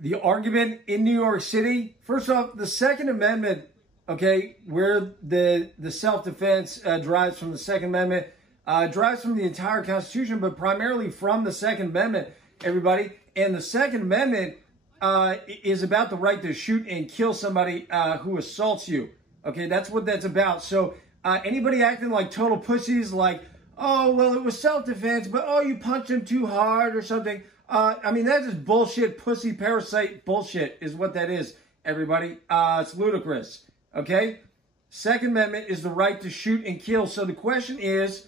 The argument in New York City, first off, the Second Amendment, okay, where the self-defense derives from the Second Amendment, derives from the entire Constitution, but primarily from the Second Amendment, everybody. And the Second Amendment is about the right to shoot and kill somebody who assaults you. Okay, that's what that's about. So anybody acting like total pussies, like, oh, well, it was self-defense, but, oh, you punched him too hard or something. I mean, that's just bullshit, pussy, parasite bullshit is what that is, everybody. It's ludicrous, okay? Second Amendment is the right to shoot and kill. So the question is,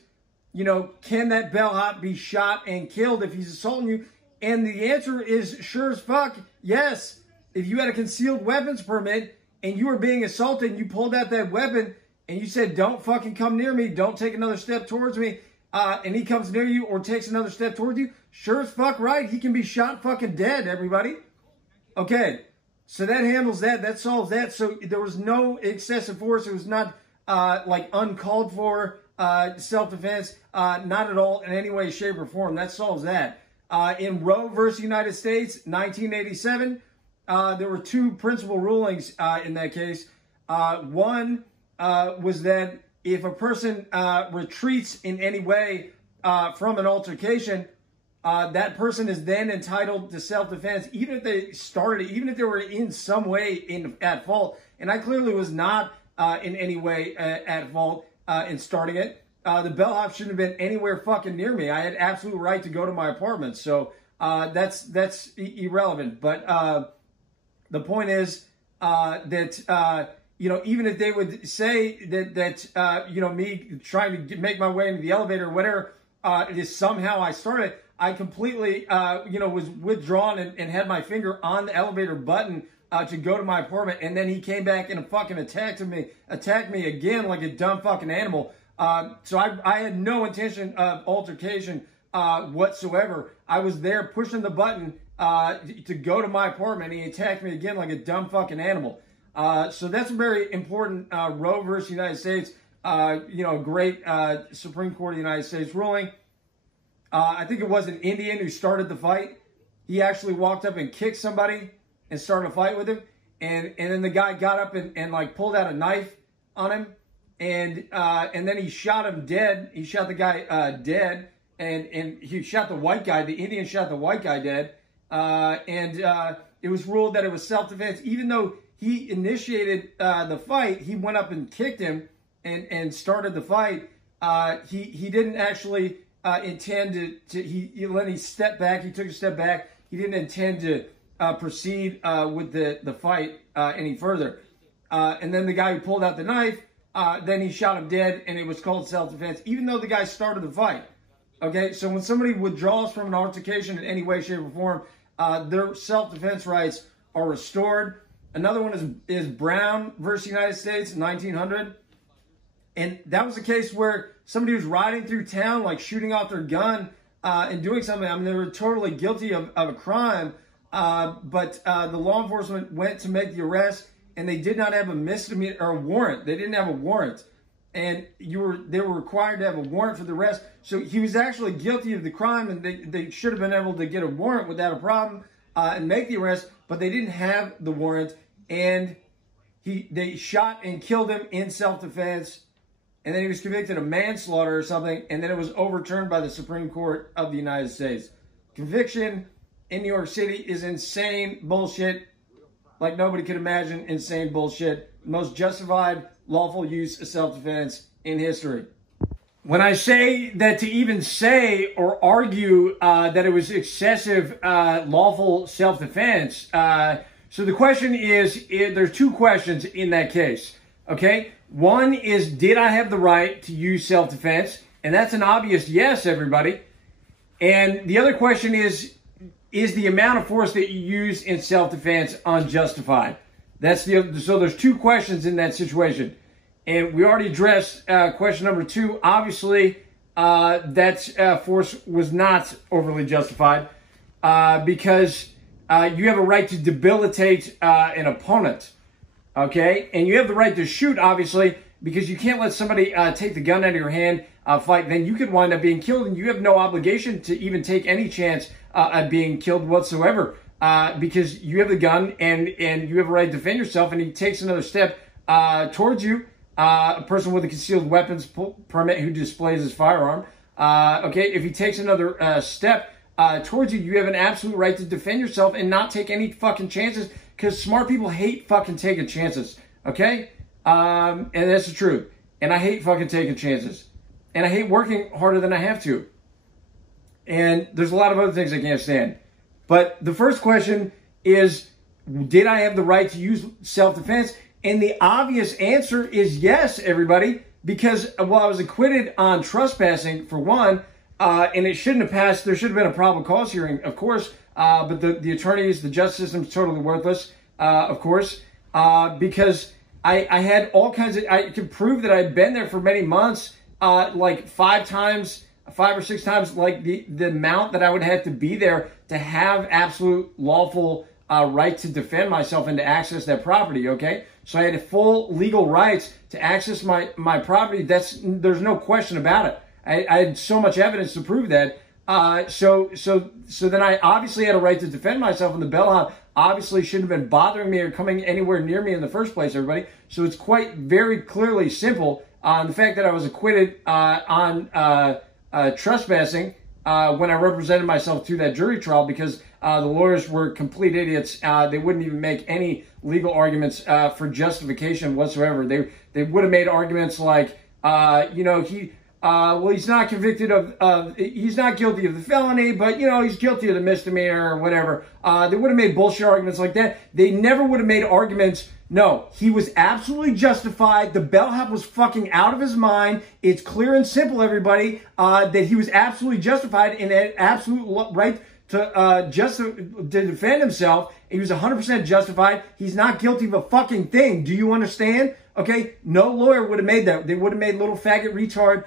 you know, can that bellhop be shot and killed if he's assaulting you? And the answer is sure as fuck, yes. If you had a concealed weapons permit and you were being assaulted and you pulled out that weapon and you said, don't fucking come near me, don't take another step towards me, and he comes near you or takes another step towards you, sure as fuck right, he can be shot fucking dead, everybody. Okay, so that handles that. That solves that. So there was no excessive force. It was not like uncalled for self-defense, not at all in any way, shape, or form. That solves that. In Roe versus United States, 1987, there were two principal rulings in that case. One was that if a person retreats in any way from an altercation, that person is then entitled to self-defense, even if they started it, even if they were in some way at fault. And I clearly was not in any way at fault in starting it. The bellhop shouldn't have been anywhere fucking near me. I had absolute right to go to my apartment. So that's irrelevant. But the point is that you know, even if they would say that you know, me trying to make my way into the elevator or whatever, it is somehow I started, I completely, you know, was withdrawn and had my finger on the elevator button to go to my apartment. And then he came back and fucking attacked me again like a dumb fucking animal. So I had no intention of altercation whatsoever. I was there pushing the button to go to my apartment, and he attacked me again like a dumb fucking animal. So that's a very important Roe versus United States, you know, great Supreme Court of the United States ruling. I think it was an Indian who started the fight. He actually walked up and kicked somebody and started a fight with him. And then the guy got up and like pulled out a knife on him. And then he shot him dead. He shot the guy dead. And he shot the white guy. The Indian shot the white guy dead. It was ruled that it was self-defense. Even though he initiated the fight, he went up and kicked him and started the fight. He didn't actually intend to he stepped back. He took a step back. He didn't intend to proceed with the fight any further. And then the guy who pulled out the knife, then he shot him dead, and it was called self-defense, even though the guy started the fight. Okay, so when somebody withdraws from an altercation in any way, shape, or form, their self-defense rights are restored. Another one is Brown versus United States, 1900. And that was a case where somebody was riding through town, like shooting off their gun and doing something. I mean, they were totally guilty of a crime, but the law enforcement went to make the arrest, and they did not have a misdemeanor or a warrant. They didn't have a warrant, and they were required to have a warrant for the arrest. So he was actually guilty of the crime, and they should have been able to get a warrant without a problem and make the arrest, but they didn't have the warrant, and they shot and killed him in self-defense. And then he was convicted of manslaughter or something, and then it was overturned by the Supreme Court of the United States. Conviction in New York City is insane bullshit, like nobody could imagine. Insane bullshit. Most justified, lawful use of self-defense in history. When I say that, to even say or argue that it was excessive lawful self-defense, so the question is, there's two questions in that case, okay? One is, did I have the right to use self-defense? And that's an obvious yes, everybody. And the other question is the amount of force that you use in self-defense unjustified? So there's two questions in that situation. And we already addressed question number two. Obviously, that force was not overly justified because you have a right to debilitate an opponent. Okay, and you have the right to shoot, obviously, because you can't let somebody take the gun out of your hand, fight. Then you could wind up being killed, and you have no obligation to even take any chance at being killed whatsoever because you have the gun and you have a right to defend yourself, and he takes another step towards you, a person with a concealed weapons permit who displays his firearm, okay, if he takes another step towards you, you have an absolute right to defend yourself and not take any fucking chances, because smart people hate fucking taking chances, okay? And that's the truth. And I hate fucking taking chances. And I hate working harder than I have to. And there's a lot of other things I can't stand. But the first question is, did I have the right to use self-defense? And the obvious answer is yes, everybody. Because, well, I was acquitted on trespassing, for one, and it shouldn't have passed. There should have been a probable cause hearing, of course. But the attorneys, the justice system's totally worthless, of course. Because I had all kinds of, I could prove that I'd been there for many months, like 5 or 6 times, like the amount that I would have to be there to have absolute lawful right to defend myself and to access that property, okay? So I had full legal rights to access my property. There's no question about it. I had so much evidence to prove that. So then I obviously had a right to defend myself, and the bellhop obviously shouldn't have been bothering me or coming anywhere near me in the first place, everybody. So it's quite very clearly simple. The fact that I was acquitted on trespassing when I represented myself to that jury trial, because the lawyers were complete idiots. They wouldn't even make any legal arguments for justification whatsoever. They would have made arguments like, he's not convicted he's not guilty of the felony, but, he's guilty of the misdemeanor or whatever. They would have made bullshit arguments like that. They never would have made arguments. No, he was absolutely justified. The bellhop was fucking out of his mind. It's clear and simple, everybody, that he was absolutely justified and had absolute right to defend himself. He was 100% justified. He's not guilty of a fucking thing. Do you understand? Okay, no lawyer would have made that. They would have made little faggot retard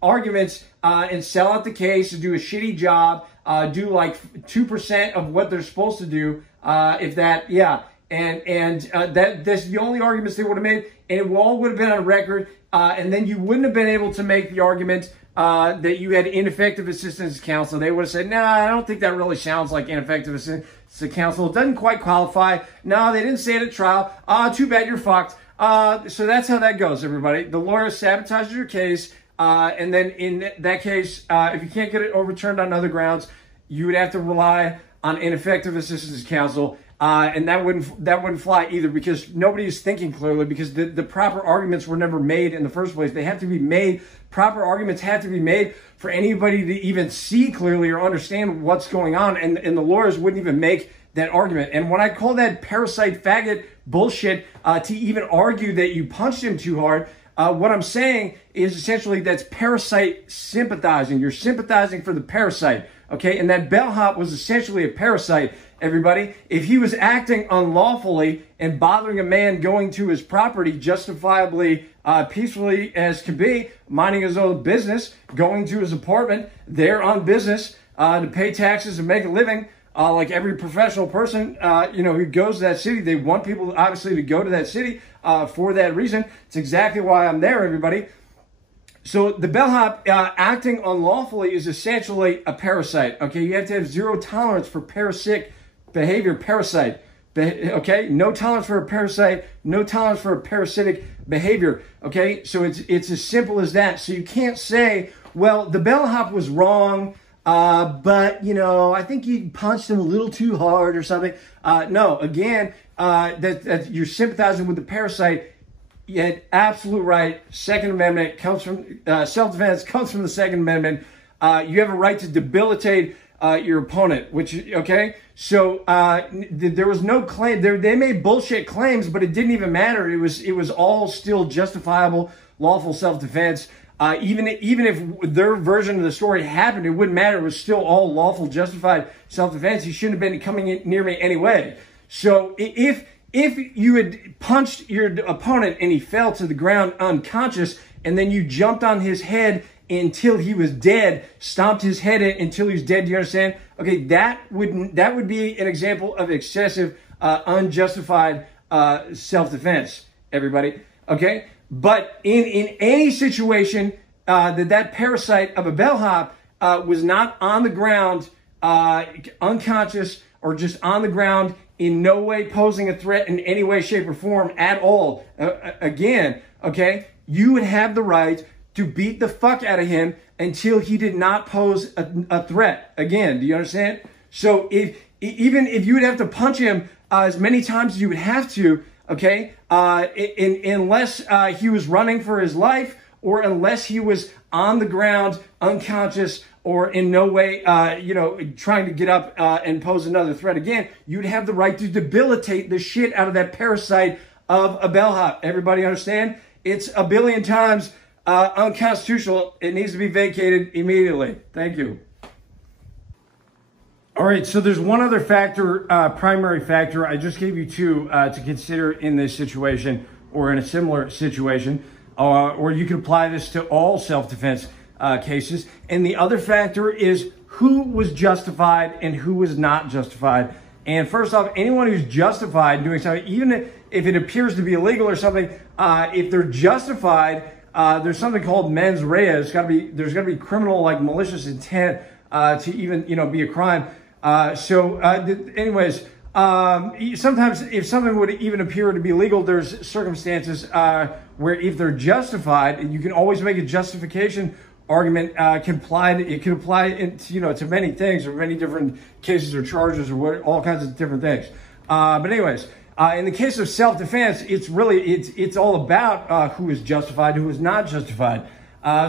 arguments and sell out the case, to do a shitty job, do like 2% of what they're supposed to do, if that, yeah. And that's the only arguments they would have made, and it all would have been on record. And then you wouldn't have been able to make the argument that you had ineffective assistance of counsel. They would have said, "Nah, I don't think that really sounds like ineffective assistance of counsel. It doesn't quite qualify. No, they didn't say it at trial. Too bad, you're fucked." So that's how that goes, everybody. The lawyer sabotaged your case, and then in that case, if you can't get it overturned on other grounds, you would have to rely on ineffective assistance of counsel. And that wouldn't fly either, because nobody is thinking clearly, because the proper arguments were never made in the first place. They have to be made. Proper arguments have to be made for anybody to even see clearly or understand what's going on. And the lawyers wouldn't even make that argument. And when I call that parasite faggot bullshit to even argue that you punched him too hard, what I'm saying is essentially that's parasite sympathizing. You're sympathizing for the parasite, okay? And that bellhop was essentially a parasite, everybody. If he was acting unlawfully and bothering a man going to his property justifiably, peacefully as can be, minding his own business, going to his apartment, there on business, to pay taxes and make a living, like every professional person, who goes to that city. They want people, obviously, to go to that city for that reason. It's exactly why I'm there, everybody. So the bellhop acting unlawfully is essentially a parasite, okay? You have to have zero tolerance for parasitic behavior, parasite, okay? No tolerance for a parasite, no tolerance for a parasitic behavior, okay? So it's as simple as that. So you can't say, well, the bellhop was wrong, but, I think you punched him a little too hard or something. No, again, that you're sympathizing with the parasite. You had absolute right. Second Amendment comes from, self-defense comes from the Second Amendment. You have a right to debilitate your opponent, which, okay? So there was no claim. They made bullshit claims, but it didn't even matter. It was all still justifiable, lawful self-defense. Even if their version of the story happened, it wouldn't matter. It was still all lawful, justified self-defense. He shouldn't have been coming in near me anyway. So if you had punched your opponent and he fell to the ground unconscious, and then you jumped on his head until he was dead, stomped his head in until he was dead, do you understand? Okay, that would be an example of excessive, unjustified self-defense, everybody, okay? But in any situation that parasite of a bellhop was not on the ground unconscious or just on the ground, in no way posing a threat in any way, shape, or form at all, again, okay, you would have the right to beat the fuck out of him until he did not pose a threat. Again, do you understand? So even if you would have to punch him as many times as you would have to, okay, unless he was running for his life, or unless he was on the ground, unconscious, or in no way, trying to get up and pose another threat again, you'd have the right to debilitate the shit out of that parasite of a bellhop. Everybody understand? It's a billion times unconstitutional. It needs to be vacated immediately. Thank you. All right, so there's one other factor, primary factor. I just gave you two to consider in this situation or in a similar situation, or you can apply this to all self-defense cases. And the other factor is who was justified and who was not justified. And first off, anyone who's justified doing something, even if it appears to be illegal or something, if they're justified, there's something called mens rea. There's got to be criminal, like malicious intent to even be a crime. Anyways, sometimes if something would even appear to be legal, there's circumstances where if they're justified, you can always make a justification argument. It can apply to many things or many different cases or charges or all kinds of different things. But anyways, in the case of self-defense, it's all about who is justified, who is not justified.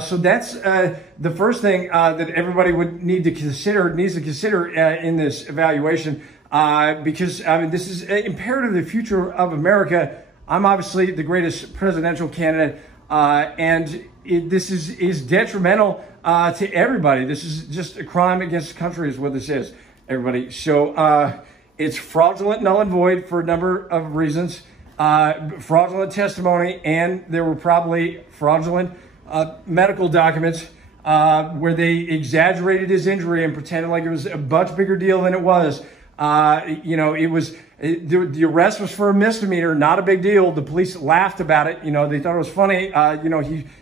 So that's the first thing that everybody would needs to consider in this evaluation, because this is imperative to the future of America. I'm obviously the greatest presidential candidate, and this is detrimental to everybody. This is just a crime against the country is what this is, everybody. So it's fraudulent, null and void for a number of reasons. Fraudulent testimony, and there were probably fraudulent medical documents where they exaggerated his injury and pretended like it was a much bigger deal than it was. The arrest was for a misdemeanor, not a big deal. The police laughed about it. They thought it was funny.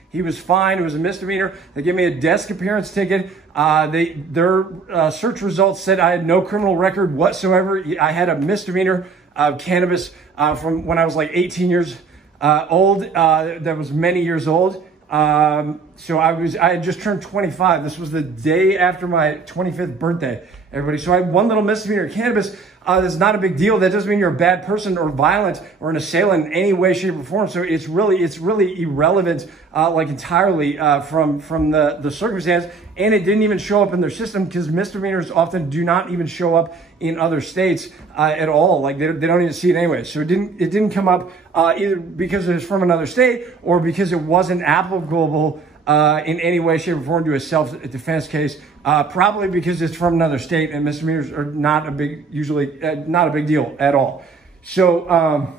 He was fine. It was a misdemeanor. They gave me a desk appearance ticket. Their search results said I had no criminal record whatsoever. I had a misdemeanor of cannabis from when I was like 18 years old. That was many years old. So I had just turned 25. This was the day after my 25th birthday, everybody. So I had one little misdemeanor of cannabis. That's not a big deal. That doesn't mean you're a bad person or violent or an assailant in any way, shape, or form. So it's really irrelevant, entirely from the circumstance. And it didn't even show up in their system because misdemeanors often do not even show up in other states at all. Like they don't even see it anyway. So it didn't come up either because it was from another state or because it wasn't applicable in any way, shape, or form to a self-defense case. Probably because it's from another state and misdemeanors are not a big deal at all. So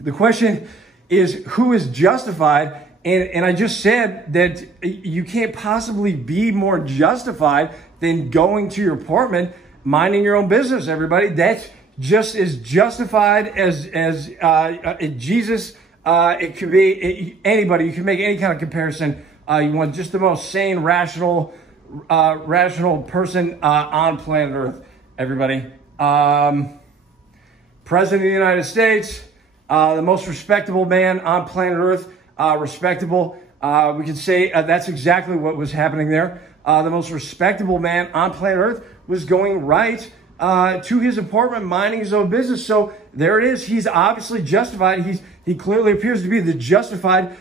the question is who is justified? And I just said that you can't possibly be more justified than going to your apartment, minding your own business, everybody. That's just as justified as Jesus. It could be anybody. You can make any kind of comparison. You want just the most sane, rational person on planet Earth, everybody. President of the United States, the most respectable man on planet Earth, respectable. We can say that's exactly what was happening there. The most respectable man on planet Earth was going right to his apartment, minding his own business. So there it is. He's obviously justified. He clearly appears to be the justified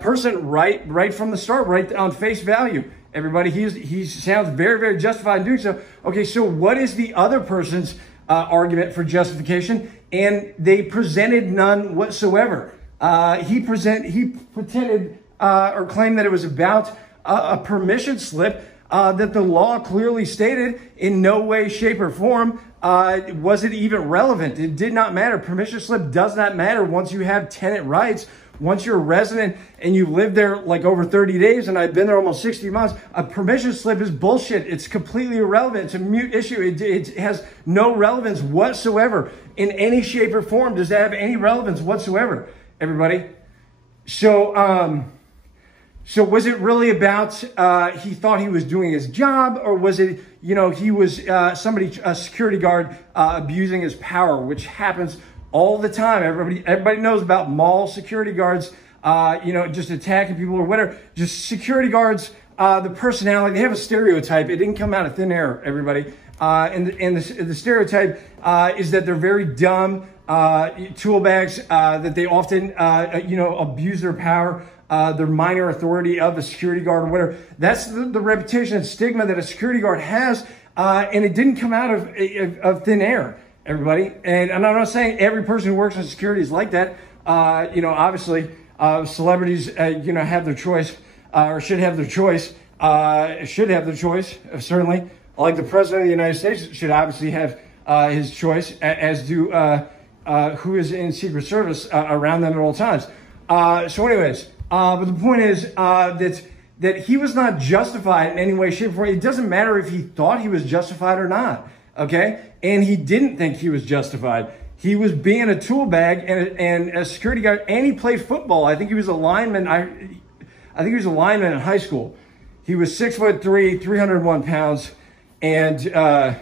person right from the start, right on face value. Everybody, he sounds very, very justified in doing so. Okay, so what is the other person's argument for justification? And they presented none whatsoever. He pretended or claimed that it was about a permission slip that the law clearly stated in no way, shape, or form was it even relevant. It did not matter. Permission slip does not matter once you have tenant rights. Once you're a resident and you live there like over 30 days, and I've been there almost 60 months, a permission slip is bullshit. It's completely irrelevant. It's a mute issue. It has no relevance whatsoever in any shape or form. Does that have any relevance whatsoever, everybody? So So was it really about he thought he was doing his job, or was it, you know, he was a security guard abusing his power, which happens all the time. Everybody knows about mall security guards, you know, just attacking people or whatever. Just security guards, the personality, they have a stereotype. It didn't come out of thin air, everybody. And the stereotype is that they're very dumb tool bags, that they often, you know, abuse their power. Their minor authority of a security guard or whatever. That's the reputation and stigma that a security guard has, and it didn't come out of thin air, everybody. And I'm not saying every person who works in security is like that. You know, obviously, celebrities, you know, have their choice, or should have their choice, certainly. Like the President of the United States should obviously have his choice, as do who is in Secret Service around them at all times. So anyways, but the point is that he was not justified in any way, shape, or form. It doesn't matter if he thought he was justified or not, okay? And he didn't think he was justified. He was being a tool bag and a security guard, and he played football. I think he was a lineman. I think he was a lineman in high school. He was 6'3", 301 pounds, and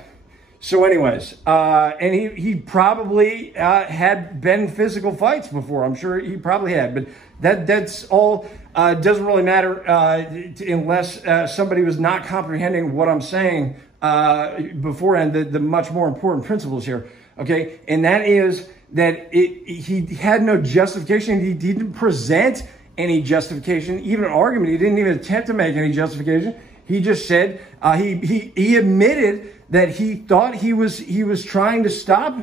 so anyways, and he probably had been in physical fights before. I'm sure he probably had, but that's all. Doesn't really matter unless somebody was not comprehending what I'm saying beforehand. The much more important principles here, okay? And that is that he had no justification. He didn't present any justification, even an argument. He didn't even attempt to make any justification. He just said he admitted that he thought he was trying to stop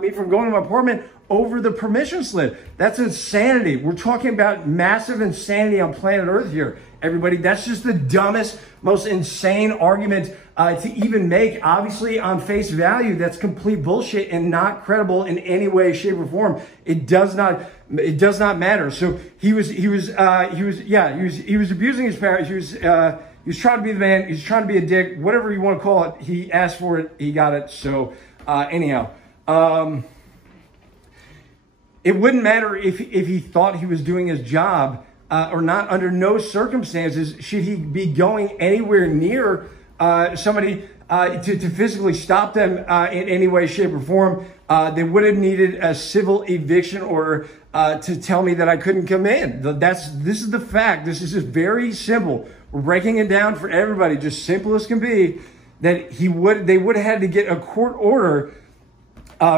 me from going to my apartment over the permission slip. That's insanity. We're talking about massive insanity on planet Earth here, everybody. That's just the dumbest, most insane argument to even make. Obviously, on face value, that's complete bullshit and not credible in any way, shape, or form. It does not matter. So he was abusing his power. He was trying to be the man. He was trying to be a dick. Whatever you want to call it. He asked for it. He got it. So anyhow. It wouldn't matter if he thought he was doing his job or not. Under no circumstances should he be going anywhere near somebody to physically stop them in any way, shape, or form. They would have needed a civil eviction order to tell me that I couldn't come in. This is the fact. This is just very simple. We're breaking it down for everybody, just simple as can be. That they would have had to get a court order.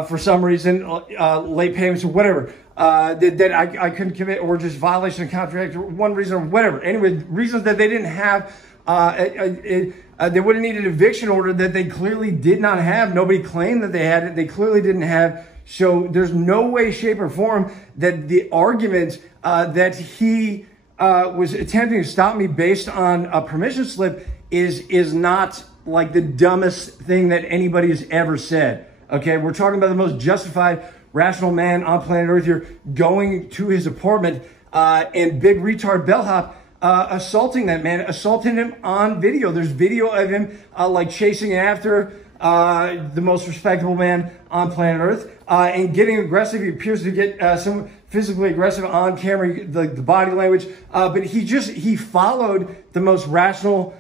For some reason, late payments or whatever, that I couldn't commit, or just violation of contract, or one reason or whatever. Anyway, reasons that they didn't have, they would have needed an eviction order that they clearly did not have. Nobody claimed that they had it. They clearly didn't have. So there's no way, shape, or form that the argument that he was attempting to stop me based on a permission slip is not like the dumbest thing that anybody has ever said. Okay, we're talking about the most justified, rational man on planet Earth here, going to his apartment and big retard bellhop assaulting that man, assaulting him on video. There's video of him like chasing after the most respectable man on planet Earth and getting aggressive. He appears to get some physically aggressive on camera, the body language, but he followed the most rational,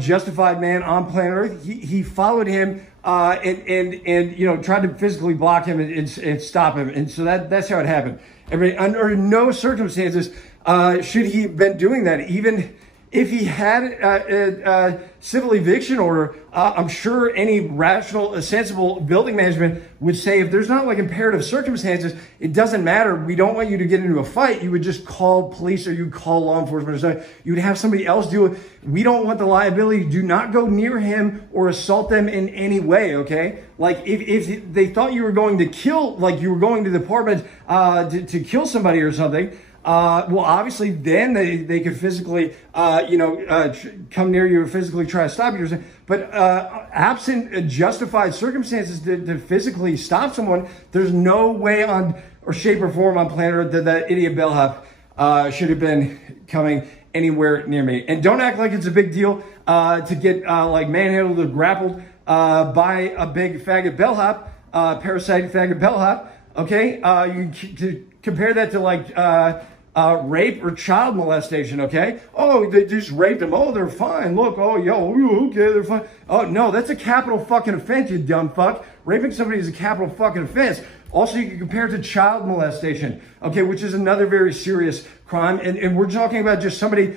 justified man on planet Earth. He followed him. And you know, tried to physically block him and stop him. And so that's how it happened. Under no circumstances should he have been doing that. Even if he had a civil eviction order, I'm sure any rational, sensible building management would say, if there's not like imperative circumstances, it doesn't matter. We don't want you to get into a fight. You would just call police, or you'd call law enforcement or something. You would have somebody else do it. We don't want the liability. Do not go near him or assault them in any way, okay? Like if they thought you were going to kill, like you were going to the apartment to kill somebody or something, well, obviously, then they could physically, come near you or physically try to stop you. But absent justified circumstances to physically stop someone, there's no way on or shape or form on planet Earth that idiot bellhop should have been coming anywhere near me. And don't act like it's a big deal to get like manhandled or grappled by a big faggot bellhop, parasitic faggot bellhop. Okay, to compare that to like rape or child molestation, okay? Oh, they just raped them. Oh, they're fine. Look, oh, yo, okay, they're fine. Oh, no, that's a capital fucking offense, you dumb fuck. Raping somebody is a capital fucking offense. Also, you can compare it to child molestation, okay, which is another very serious crime. And we're talking about just somebody,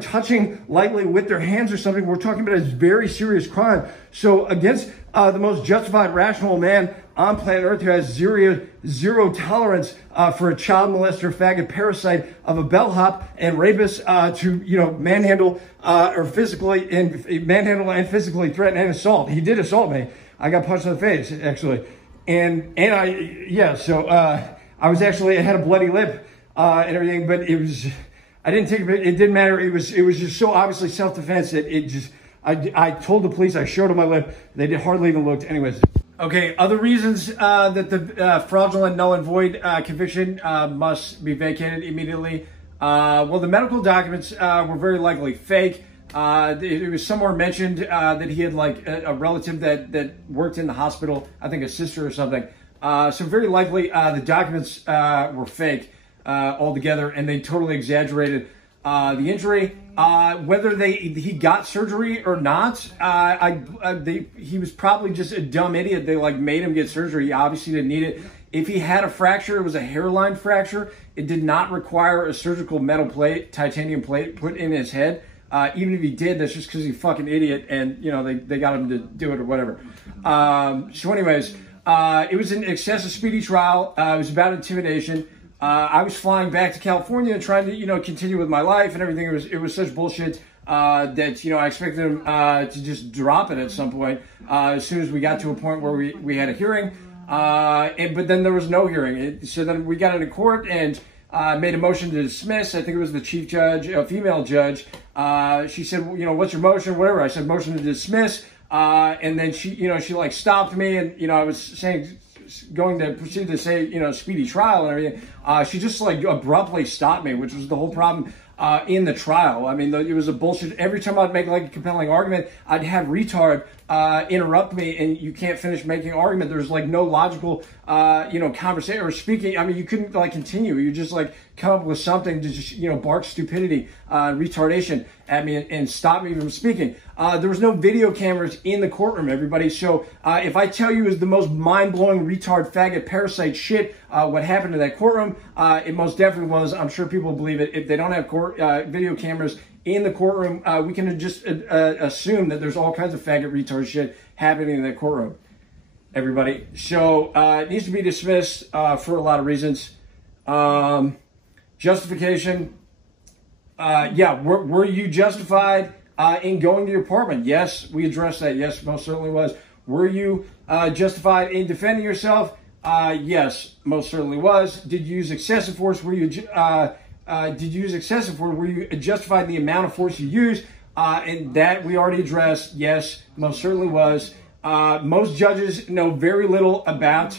touching lightly with their hands or something. We're talking about a very serious crime. So against the most justified, rational man on planet Earth who has zero tolerance for a child molester, faggot, parasite of a bellhop and rapist to manhandle and physically threaten and assault. He did assault me. I got punched in the face, actually. And I had a bloody lip and everything, but I didn't take it. It didn't matter. It was just so obviously self-defense that I told the police, I showed them my lip. They hardly even looked. Anyways. Okay, other reasons that the fraudulent null and void conviction must be vacated immediately. Well, the medical documents were very likely fake. It was somewhere mentioned that he had like a relative that worked in the hospital, I think a sister or something. So very likely the documents were fake altogether, and they totally exaggerated the injury. Whether he got surgery or not, he was probably just a dumb idiot. They like made him get surgery. He obviously didn't need it. If he had a fracture, it was a hairline fracture. It did not require a surgical metal plate, titanium plate put in his head. Even if he did, that's just because he's a fucking idiot and, they got him to do it or whatever. So anyways, it was an excessive speedy trial. It was about intimidation. I was flying back to California trying to, continue with my life and everything. It was such bullshit that, I expected him to just drop it at some point as soon as we got to a point where we had a hearing. But then there was no hearing. So then we got into court and made a motion to dismiss. I think it was the chief judge, a female judge. She said, what's your motion? Whatever. I said, motion to dismiss. And then she like stopped me and, I was going to proceed to say, speedy trial and everything. She just like abruptly stopped me, which was the whole problem in the trial. I mean, it was a bullshit. Every time I'd make like a compelling argument, I'd have retard interrupt me, and you can't finish making an argument. There's like no logical, conversation or speaking. I mean, you couldn't like continue. You just like come up with something to just, bark stupidity, retardation at me and stop me from speaking. There was no video cameras in the courtroom, everybody. So if I tell you is the most mind-blowing retard, faggot, parasite shit, what happened in that courtroom, it most definitely was. I'm sure people believe it. If they don't have video cameras in the courtroom, we can just assume that there's all kinds of faggot, retard shit happening in that courtroom, everybody. So it needs to be dismissed for a lot of reasons. Justification. Were you justified in going to your apartment? Yes, we addressed that. Yes, most certainly was. Were you justified in defending yourself? Yes, most certainly was. Did you use excessive force? Were you justified in the amount of force you used? And that we already addressed. Yes, most certainly was. Most judges know very little about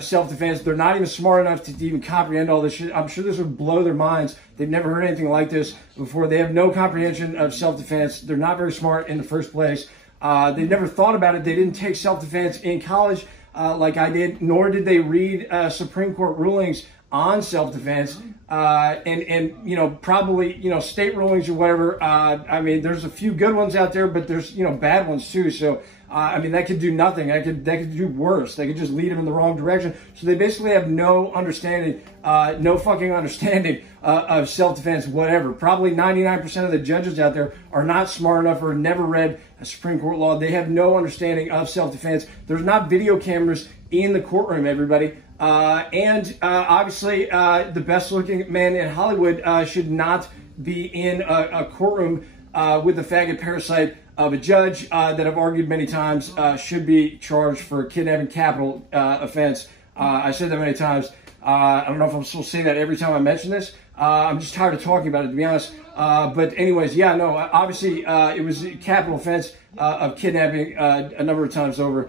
self-defense. They're not even smart enough to even comprehend all this shit. I'm sure this would blow their minds. They've never heard anything like this before. They have no comprehension of self-defense. They're not very smart in the first place. They never thought about it. They didn't take self-defense in college like I did, nor did they read Supreme Court rulings on self-defense and probably state rulings or whatever. I mean, there's a few good ones out there, but there's bad ones too. So that could do nothing. That could do worse. They could just lead them in the wrong direction. So they basically have no understanding, no fucking understanding of self-defense, whatever. Probably 99% of the judges out there are not smart enough or never read a Supreme Court law. They have no understanding of self-defense. There's not video cameras in the courtroom, everybody. Obviously, the best-looking man in Hollywood should not be in a courtroom with a faggot parasite of a judge that I've argued many times should be charged for kidnapping capital offense. I said that many times. I don't know if I'm supposed to say that every time I mention this. I'm just tired of talking about it, to be honest. But anyways, obviously it was a capital offense of kidnapping a number of times over.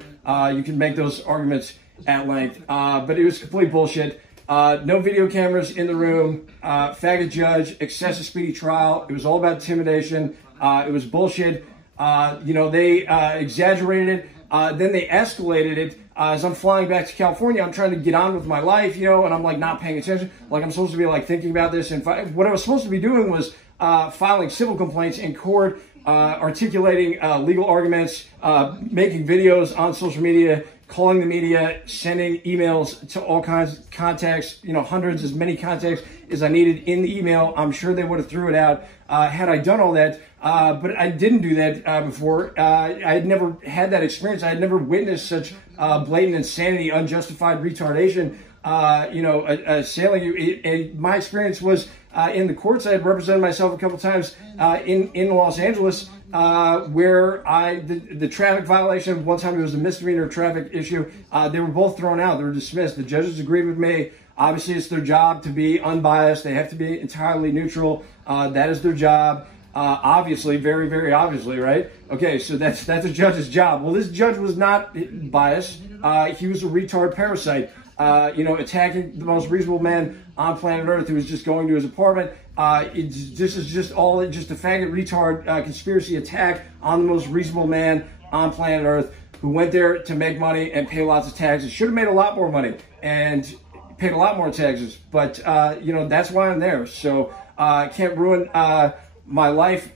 You can make those arguments at length. But it was complete bullshit. No video cameras in the room. Faggot judge, excessive speedy trial. It was all about intimidation. It was bullshit. They exaggerated it. Then they escalated it. As I'm flying back to California, I'm trying to get on with my life, you know, and I'm like not paying attention. Like I'm supposed to be like thinking about this. And what I was supposed to be doing was filing civil complaints in court, articulating legal arguments, making videos on social media, calling the media, sending emails to all kinds of contacts, you know, hundreds, as many contacts as I needed in the email. I'm sure they would have threw it out had I done all that, but I didn't do that before. I had never had that experience. I had never witnessed such blatant insanity, unjustified retardation, you know, assailing you. My experience was in the courts. I had represented myself a couple times in Los Angeles, where the traffic violation, one time it was a misdemeanor traffic issue, they were both thrown out. They were dismissed. The judges agreed with me. Obviously, it's their job to be unbiased. They have to be entirely neutral. That is their job. Obviously, very, very obviously, right? Okay, so that's a judge's job. Well, this judge was not biased. He was a retard parasite, you know, attacking the most reasonable man on planet Earth who was just going to his apartment. This is just a faggot retard conspiracy attack on the most reasonable man on planet Earth who went there to make money and pay lots of taxes. Should have made a lot more money and paid a lot more taxes, but you know, that's why I'm there. So I can't ruin my life,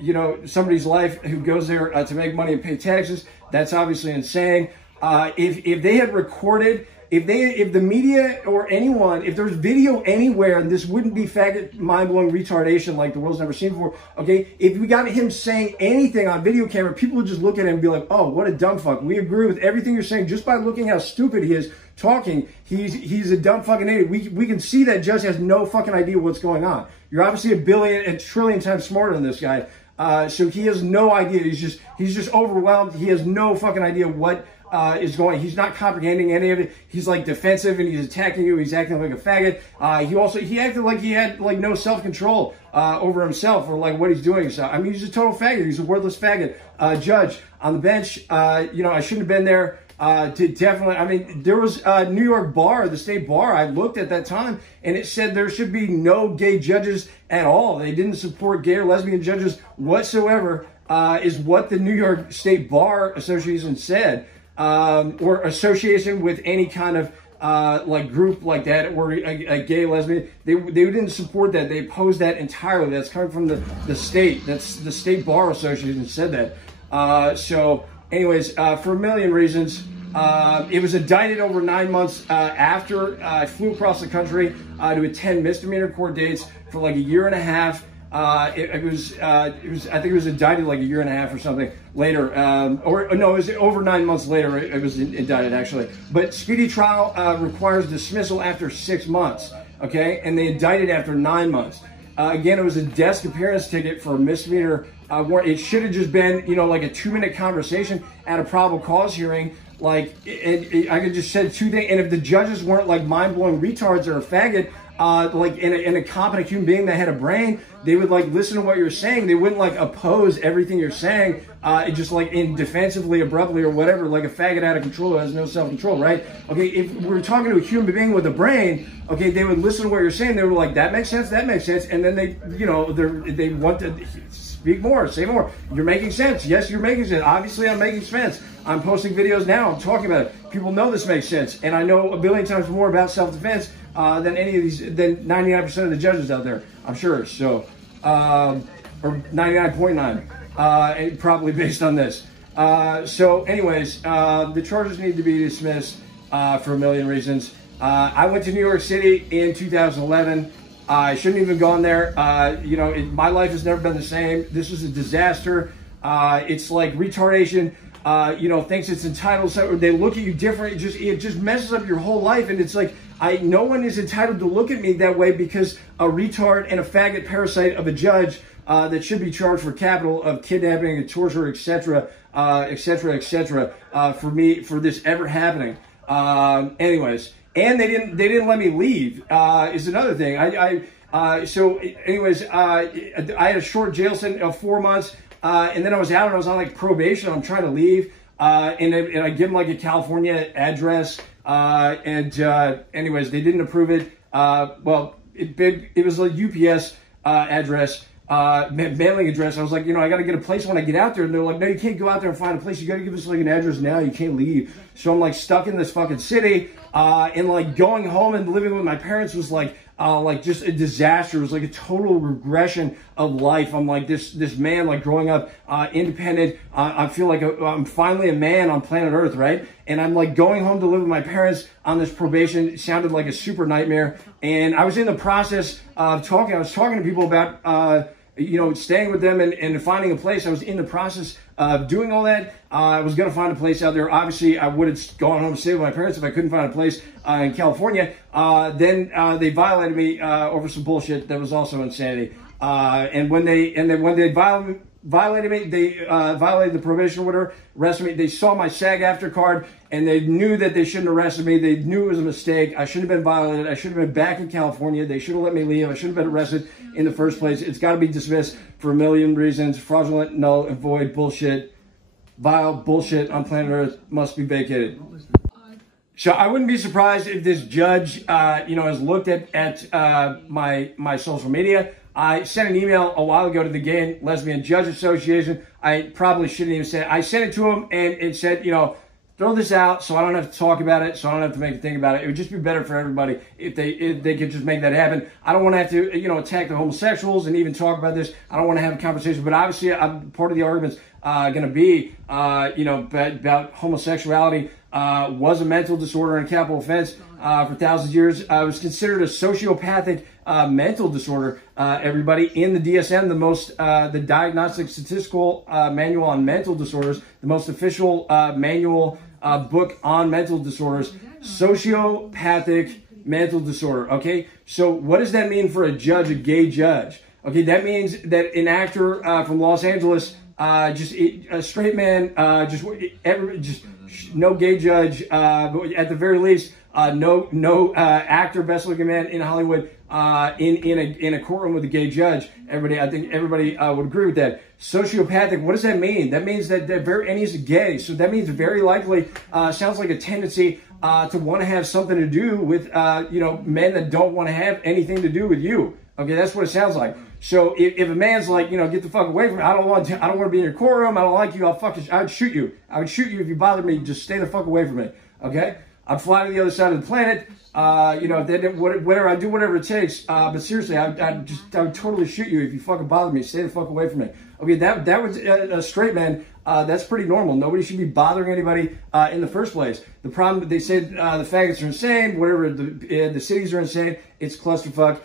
you know, somebody's life who goes there to make money and pay taxes. That's obviously insane. If they had recorded, if the media or anyone, if there's video anywhere, this wouldn't be faggot, mind-blowing retardation like the world's never seen before, okay? If we got him saying anything on video camera, people would just look at him and be like, oh, what a dumb fuck. We agree with everything you're saying just by looking how stupid he is talking. He's a dumb fucking idiot. We can see that judge has no fucking idea what's going on. You're obviously a trillion times smarter than this guy. So he has no idea. He's just overwhelmed. He has no fucking idea what is going. He's not comprehending any of it. He's like defensive and he's attacking you. He's acting like a faggot. He acted like he had like no self-control over himself or like what he's doing. So I mean, he's a total faggot. He's a worthless faggot. Judge on the bench. You know, I shouldn't have been there. Definitely, I mean, there was a New York bar, the state bar, I looked at that time, and it said there should be no gay judges at all. They didn't support gay or lesbian judges whatsoever, is what the New York State Bar Association said, or association with any kind of like group like that, or a gay, lesbian. They didn't support that. They opposed that entirely. That's coming from the state. That's the State Bar Association said that. So anyways, for a million reasons, it was indicted over 9 months after I flew across the country to attend misdemeanor court dates for like a year and a half. I think it was indicted like a year and a half or something later, or no, it was over 9 months later. It was indicted actually. But speedy trial requires dismissal after 6 months. Okay, and they indicted after 9 months. Again, it was a desk appearance ticket for a misdemeanor warrant. It should have just been, you know, like a 2-minute conversation at a probable cause hearing. Like, I could just said two things. And if the judges weren't like mind-blowing retards or a faggot, like in a competent human being that had a brain, they would like listen to what you're saying. They wouldn't like oppose everything you're saying, just like in defensively, abruptly, or whatever, like a faggot out of control who has no self-control, right? Okay, if we're talking to a human being with a brain, okay, they would listen to what you're saying. They were like, that makes sense, and then they, you know, they want to speak more, say more. You're making sense. Yes, you're making sense. Obviously, I'm making sense. I'm posting videos now. I'm talking about it. People know this makes sense, and I know a billion times more about self-defense than any of these, than 99% of the judges out there, I'm sure. So, or 99.9, probably based on this. So, anyways, the charges need to be dismissed for a million reasons. I went to New York City in 2011. I shouldn't have even gone there. You know, my life has never been the same. This was a disaster. It's like retardation. You know, thinks it's entitled to, or they look at you different. It just messes up your whole life. And it's like, no one is entitled to look at me that way because a retard and a faggot parasite of a judge that should be charged for capital of kidnapping and torture, etc., etc., etc., for this ever happening. Anyways, and they didn't let me leave. Is another thing. So anyways, I had a short jail sentence of 4 months. And then I was out and I was on like probation. I'm trying to leave. And I give them like a California address. Anyways, they didn't approve it. Well, it was a UPS address. mailing address. I was like, I got to get a place when I get out there. And they're like, no, you can't go out there and find a place. You got to give us like an address now. You can't leave. So I'm like stuck in this fucking city. And like going home and living with my parents was like just a disaster. It was like a total regression of life. I'm like this man, like growing up independent. I feel like I'm finally a man on planet Earth, right? And I'm like going home to live with my parents on this probation. It sounded like a super nightmare. And I was in the process of talking. I was talking to people about staying with them and finding a place. I was in the process of doing all that. I was going to find a place out there. Obviously, I would have gone home to stay with my parents if I couldn't find a place in California. Then they violated me over some bullshit that was also insanity. And when they violated me, they violated the probation order, arrested me. They saw my SAG-AFTRA card, and they knew that they shouldn't have arrested me. They knew it was a mistake. I shouldn't have been violated. I should have been back in California. They should have let me leave. I should have been arrested in the first place. It's got to be dismissed for a million reasons. Fraudulent, null, and void, bullshit, vile bullshit on planet Earth must be vacated. So I wouldn't be surprised if this judge, has looked at my social media. I sent an email a while ago to the Gay and Lesbian Judge Association. I probably shouldn't even say it. I sent it to him, and it said, throw this out so I don't have to talk about it, so I don't have to make a thing about it. It would just be better for everybody if they could just make that happen. I don't want to have to, attack the homosexuals and even talk about this. I don't want to have a conversation, but obviously part of the argument's going to be, about homosexuality was a mental disorder and capital offense for thousands of years. It was considered a sociopathic mental disorder, everybody, in the DSM, the Diagnostic Statistical Manual on Mental Disorders, the most official manual book on mental disorders, sociopathic mental disorder, okay? So what does that mean for a judge, a gay judge? Okay, that means that an actor from Los Angeles, just a straight man, just no gay judge, at the very least, no actor, best looking man in Hollywood, in a courtroom with a gay judge. I think everybody would agree with that. Sociopathic, what does that mean? That means that and he's gay, so that means very likely, sounds like a tendency to want to have something to do with men that don't want to have anything to do with you. Okay, that's what it sounds like. So if a man's like, get the fuck away from me, I don't want to be in your courtroom, I don't like you, I would shoot you. I would shoot you if you bothered me. Just stay the fuck away from me. Okay? I'd fly to the other side of the planet. Whatever, I'd do whatever it takes. But seriously, I would totally shoot you if you fucking bothered me. Stay the fuck away from me. Okay, that was a straight man. That's pretty normal. Nobody should be bothering anybody in the first place. The problem, they say the faggots are insane. Whatever, the cities are insane. It's clusterfuck.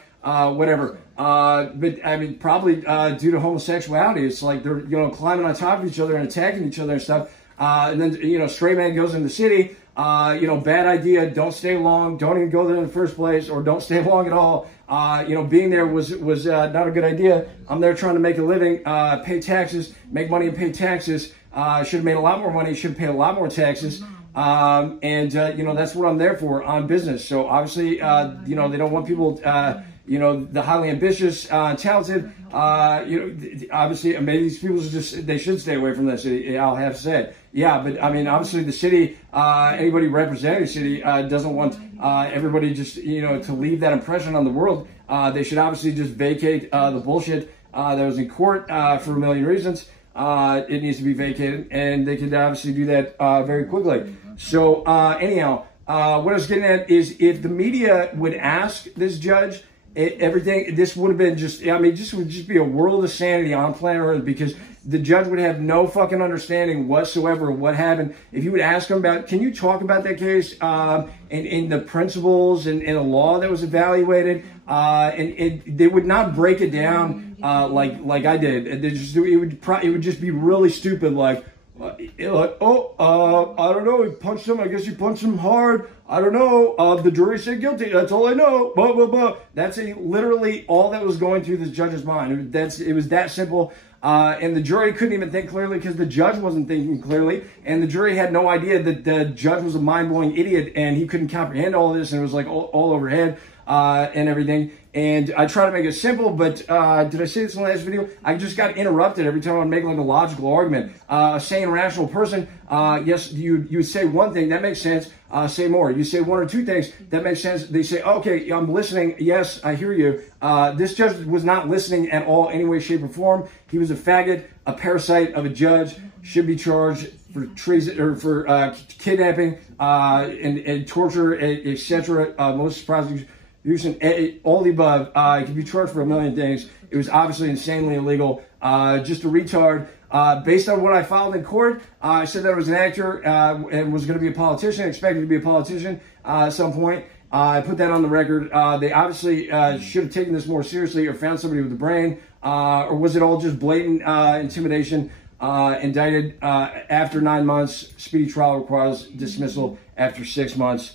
Whatever. But I mean, probably due to homosexuality, it's like they're climbing on top of each other and attacking each other and stuff. And then straight man goes in the city. Bad idea. Don't stay long. Don't even go there in the first place, or don't stay long at all. Being there was not a good idea. I'm there trying to make a living, pay taxes, make money and pay taxes. Should have made a lot more money. Should have paid a lot more taxes. That's what I'm there for, on business. So obviously, they don't want people, the highly ambitious, talented, obviously, maybe these people they should stay away from that city, I'll have to say. Yeah, but I mean, obviously the city, anybody representing the city, doesn't want, everybody just, to leave that impression on the world. They should obviously just vacate, the bullshit, that was in court, for a million reasons. It needs to be vacated, and they could obviously do that, very quickly. So, anyhow, what I was getting at is, if the media would ask this judge, this would have been would just be a world of sanity on planet Earth, because the judge would have no fucking understanding whatsoever of what happened. If you would ask him can you talk about that case, and the principles and the law that was evaluated, and they would not break it down, like I did. It would just be really stupid, like, I don't know, he punched him, I guess he punched him hard, I don't know, the jury said guilty, that's all I know, blah, blah, blah. That's literally all that was going through this judge's mind. It was that simple, and the jury couldn't even think clearly because the judge wasn't thinking clearly, and the jury had no idea that the judge was a mind-blowing idiot, and he couldn't comprehend all of this, and it was like all overhead. and everything. And I try to make it simple, but did I say this in the last video? I just got interrupted every time I'm making like a logical argument. A sane, rational person, yes, you would say one thing, that makes sense, say more. You say one or two things, that makes sense. They say, okay, I'm listening, yes, I hear you. This judge was not listening at all, any way, shape, or form. He was a faggot, a parasite of a judge, should be charged for treason or for kidnapping and torture, etc. Malicious prosecution. All the above, he could be charged for a million things. It was obviously insanely illegal. Just a retard. Based on what I filed in court, I said that I was an actor and was going to be a politician, expected to be a politician at some point. I put that on the record. They obviously should have taken this more seriously or found somebody with a brain. Or was it all just blatant intimidation? Indicted after 9 months. Speedy trial requires dismissal after 6 months.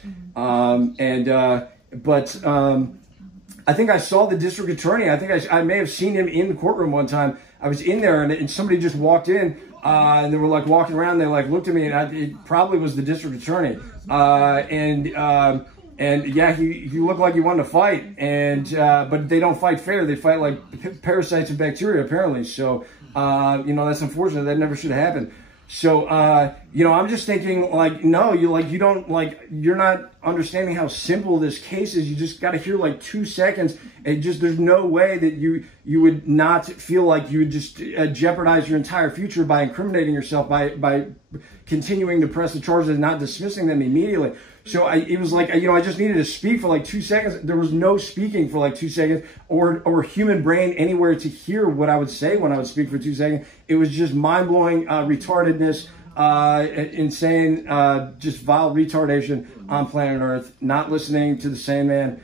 But I think I saw the district attorney. I think I may have seen him in the courtroom one time. I was in there and somebody just walked in and they were like walking around. They like looked at me and it probably was the district attorney. And yeah, he looked like he wanted to fight. But they don't fight fair. They fight like parasites and bacteria apparently. So, that's unfortunate. That never should have happened. So, I'm just thinking like, no, you're not understanding how simple this case is. You just got to hear like 2 seconds. There's no way that you would not feel like you would just jeopardize your entire future by incriminating yourself, by continuing to press the charges and not dismissing them immediately. So it was like, I just needed to speak for like 2 seconds. There was no speaking for like 2 seconds or human brain anywhere to hear what I would say when I would speak for 2 seconds. It was just mind-blowing retardedness, insane, just vile retardation on planet Earth, not listening to the same man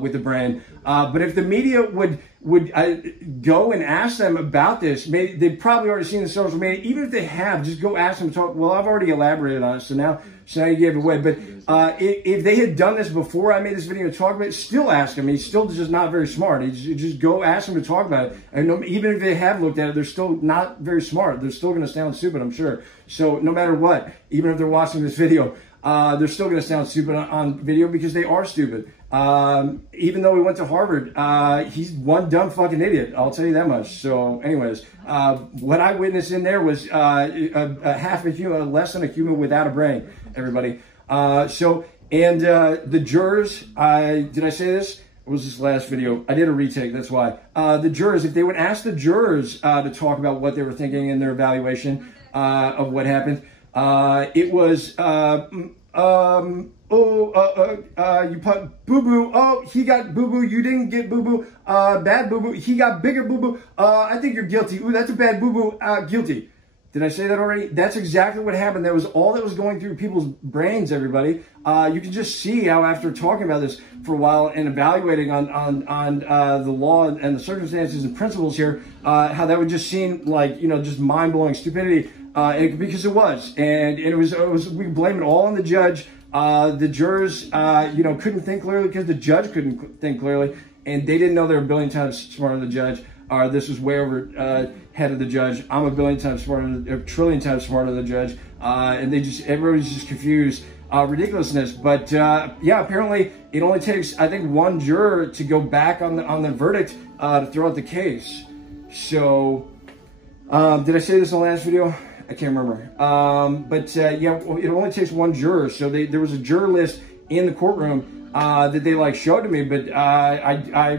with the brain. But if the media would go and ask them about this, maybe they've probably already seen the social media. Even if they have, just go ask them to talk. Well, I've already elaborated on it, so now you gave it away. But if they had done this before I made this video to talk about it, still ask him. He's still just not very smart. Just go ask him to talk about it. And even if they have looked at it, they're still not very smart. They're still going to sound stupid, I'm sure. So no matter what, even if they're watching this video, they're still going to sound stupid on video because they are stupid. Even though he went to Harvard, he's one dumb fucking idiot. I'll tell you that much. So anyways, what I witnessed in there was half a human, less than a human without a brain, everybody. The jurors, did I say this? What was this last video? I did a retake, that's why. The jurors, if they would ask the jurors to talk about what they were thinking in their evaluation of what happened, it was, you put boo-boo. Oh, he got boo-boo. You didn't get boo-boo. Bad boo-boo. He got bigger boo-boo. I think you're guilty. Ooh, that's a bad boo-boo. Guilty. Did I say that already? That's exactly what happened. That was all that was going through people's brains, everybody. You can just see how after talking about this for a while and evaluating on the law and the circumstances and principles here, how that would just seem like, just mind-blowing stupidity. Because it was. And it was, we blame it all on the judge. The jurors, couldn't think clearly because the judge couldn't think clearly, and they didn't know they were a billion times smarter than the judge. This was way over head of the judge. I'm a billion times smarter, a trillion times smarter than the judge, and everybody's just confused. Ridiculousness. But yeah, apparently it only takes, I think, one juror to go back on the verdict to throw out the case. So, did I say this in the last video? I can't remember. Yeah, it only takes one juror. So there was a juror list in the courtroom that they showed to me, but I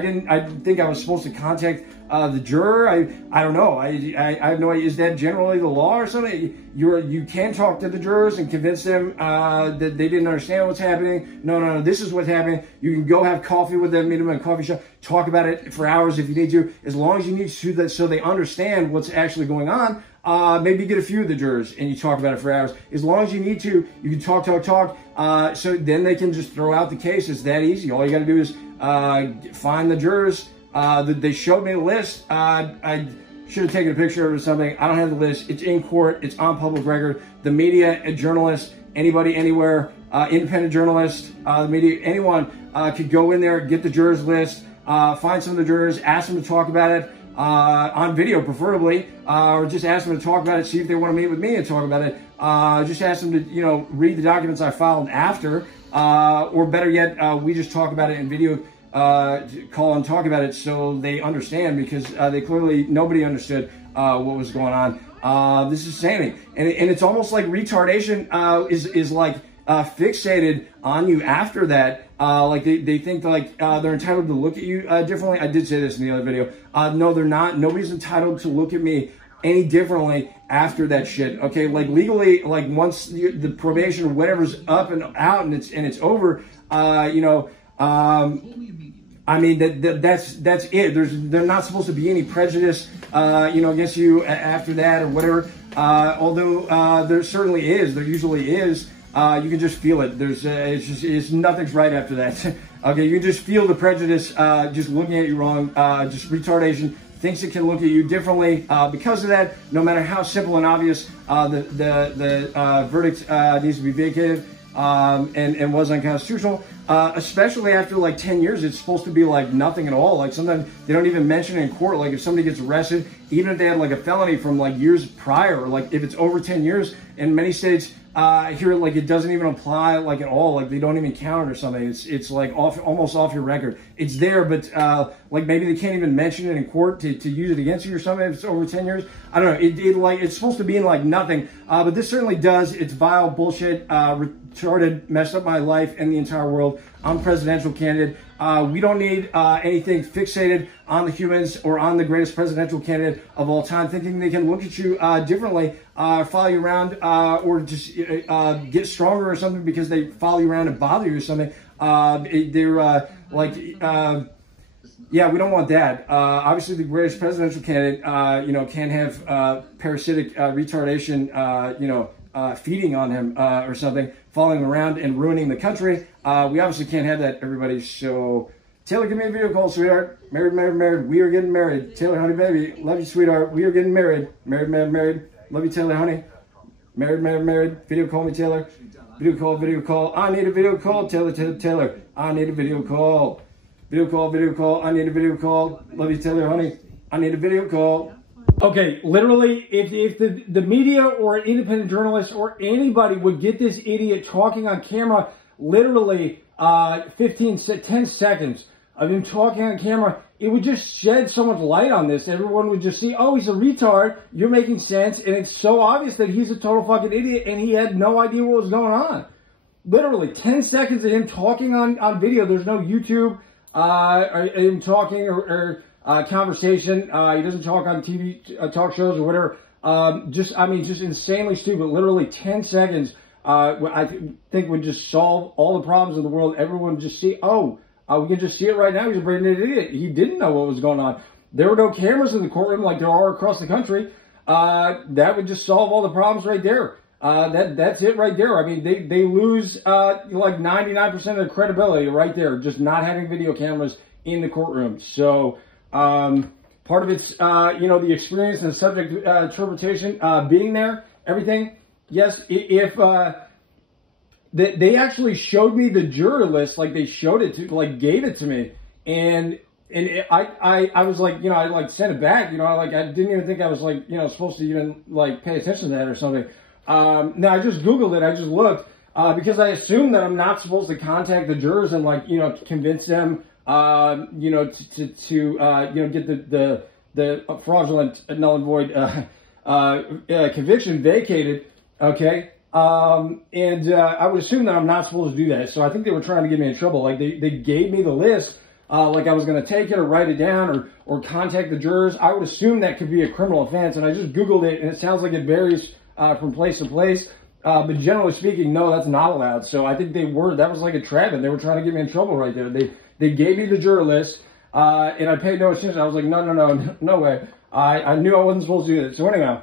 didn't think I was supposed to contact the juror. I don't know. I have no idea. Is that generally the law or something? You can talk to the jurors and convince them that they didn't understand what's happening. No, this is what's happening. You can go have coffee with them, meet them in a coffee shop, talk about it for hours if you need to, as long as you need to, that so they understand what's actually going on. Maybe you get a few of the jurors and you talk about it for hours. As long as you need to, you can talk. So then they can just throw out the case. It's that easy. All you got to do is find the jurors. They showed me the list. I should have taken a picture of it or something. I don't have the list. It's in court. It's on public record. The media, a journalist, anybody, anywhere, independent journalist, the media, anyone could go in there, get the jurors list, find some of the jurors, ask them to talk about it. on video, preferably, or just ask them to talk about it, see if they want to meet with me and talk about it. Just ask them to, you know, read the documents I filed after, or better yet, we just talk about it in video, call and talk about it so they understand, because they clearly, nobody understood what was going on. This is insanity. And it's almost like retardation is like fixated on you after that. Like they think like they're entitled to look at you differently. I did say this in the other video. No, they're not. Nobody's entitled to look at me any differently after that shit. Okay, like legally, like once the probation or whatever's up and out and it's over, you know, I mean that's it. There's not supposed to be any prejudice, you know, against you after that or whatever. Although there certainly is. There usually is. You can just feel it. It's nothing's right after that. Okay, you can just feel the prejudice, just looking at you wrong, just retardation, thinks it can look at you differently. Because of that, no matter how simple and obvious, the verdict needs to be vacated, and was unconstitutional. Especially after like 10 years, it's supposed to be like nothing at all. Like sometimes they don't even mention it in court. Like if somebody gets arrested, even if they had like a felony from like years prior, or like if it's over 10 years, in many states, here, like it doesn't even apply like at all. Like they don't even count it or something. It's like almost off your record. It's there, but like maybe they can't even mention it in court to use it against you or something if it's over 10 years. I don't know. Like it's supposed to be in like nothing, but this certainly does. It's vile bullshit, retarded, messed up my life and the entire world. I'm presidential candidate. We don't need anything fixated on the humans or on the greatest presidential candidate of all time, thinking they can look at you differently, follow you around, or just get stronger or something because they follow you around and bother you or something. They're like, yeah, we don't want that. Obviously, the greatest presidential candidate, you know, can have parasitic retardation, you know, feeding on him or something, following him around and ruining the country. We obviously can't have that, everybody. So, Taylor, give me a video call, sweetheart. Married, married, married. We are getting married. Taylor, honey, baby. Love you, sweetheart. We are getting married. Married, married, married. Love you, Taylor, honey. Married, married, married. Video call me, Taylor. Video call, video call. I need a video call. Taylor, Taylor, Taylor. I need a video call. Video call, video call. I need a video call. Love you, Taylor, honey. I need a video call. Okay, literally, if the media or independent journalists or anybody would get this idiot talking on camera, literally 10 seconds of him talking on camera, it would just shed so much light on this. Everyone would just see, oh, he's a retard, you're making sense, and it's so obvious that he's a total fucking idiot and he had no idea what was going on. Literally, 10 seconds of him talking on video. There's no YouTube, him talking or conversation. He doesn't talk on TV talk shows or whatever. Just insanely stupid. Literally 10 seconds, I think would just solve all the problems in the world. Everyone would just see, oh, we can just see it right now. He's a brain idiot. He didn't know what was going on. There were no cameras in the courtroom like there are across the country. That would just solve all the problems right there. That's it right there. I mean, they lose like 99% of their credibility right there, just not having video cameras in the courtroom. So part of it's you know, the experience and the subject interpretation, being there, everything. Yes, if they actually showed me the juror list, like they showed it to, like gave it to me, and I was like, you know, I like sent it back, you know, I didn't even think I was like, you know, supposed to even like pay attention to that or something. No, I just Googled it, I just looked, because I assumed that I'm not supposed to contact the jurors and like, you know, convince them, you know, to you know, get the fraudulent null and void conviction vacated. Okay. I would assume that I'm not supposed to do that. So I think they were trying to get me in trouble. Like they gave me the list, like I was going to take it or write it down or contact the jurors. I would assume that could be a criminal offense. And I just Googled it and it sounds like it varies, from place to place. But generally speaking, no, that's not allowed. So I think that was like a trap and they were trying to get me in trouble right there. They gave me the juror list, and I paid no attention. I was like, no way. I knew I wasn't supposed to do that. So anyhow,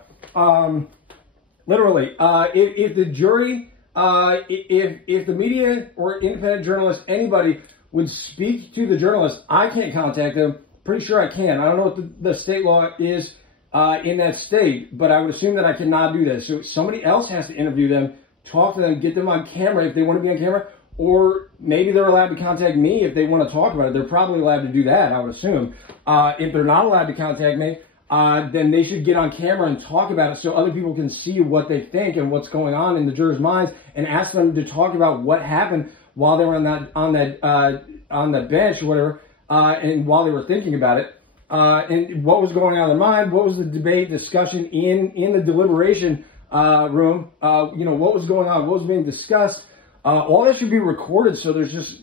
literally, if the jury, if the media or independent journalist, anybody would speak to the journalist, I can't contact them. Pretty sure I can. I don't know what the state law is in that state, but I would assume that I cannot do that. So somebody else has to interview them, talk to them, get them on camera if they want to be on camera, or maybe they're allowed to contact me if they want to talk about it. They're probably allowed to do that, I would assume. If they're not allowed to contact me, then they should get on camera and talk about it so other people can see what they think and what's going on in the jurors' minds, and ask them to talk about what happened while they were on that bench or whatever, and while they were thinking about it, and what was going on in their mind, what was the debate, discussion in the deliberation room, what was going on, what was being discussed. All that should be recorded, so there's just,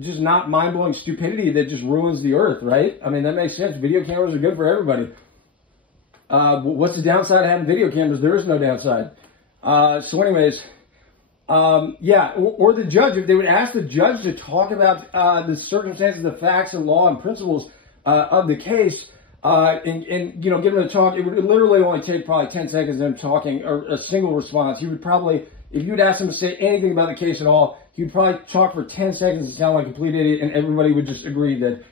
just not mind-blowing stupidity that just ruins the earth, right? I mean, that makes sense. Video cameras are good for everybody. What's the downside of having video cameras? There is no downside. So anyways, or the judge, if they would ask the judge to talk about the circumstances, the facts, and law and principles of the case, and give them a talk. It would literally only take probably 10 seconds of them talking, or a single response. He would probably, if you'd ask him to say anything about the case at all, he'd probably talk for 10 seconds and sound like a complete idiot, and everybody would just agree that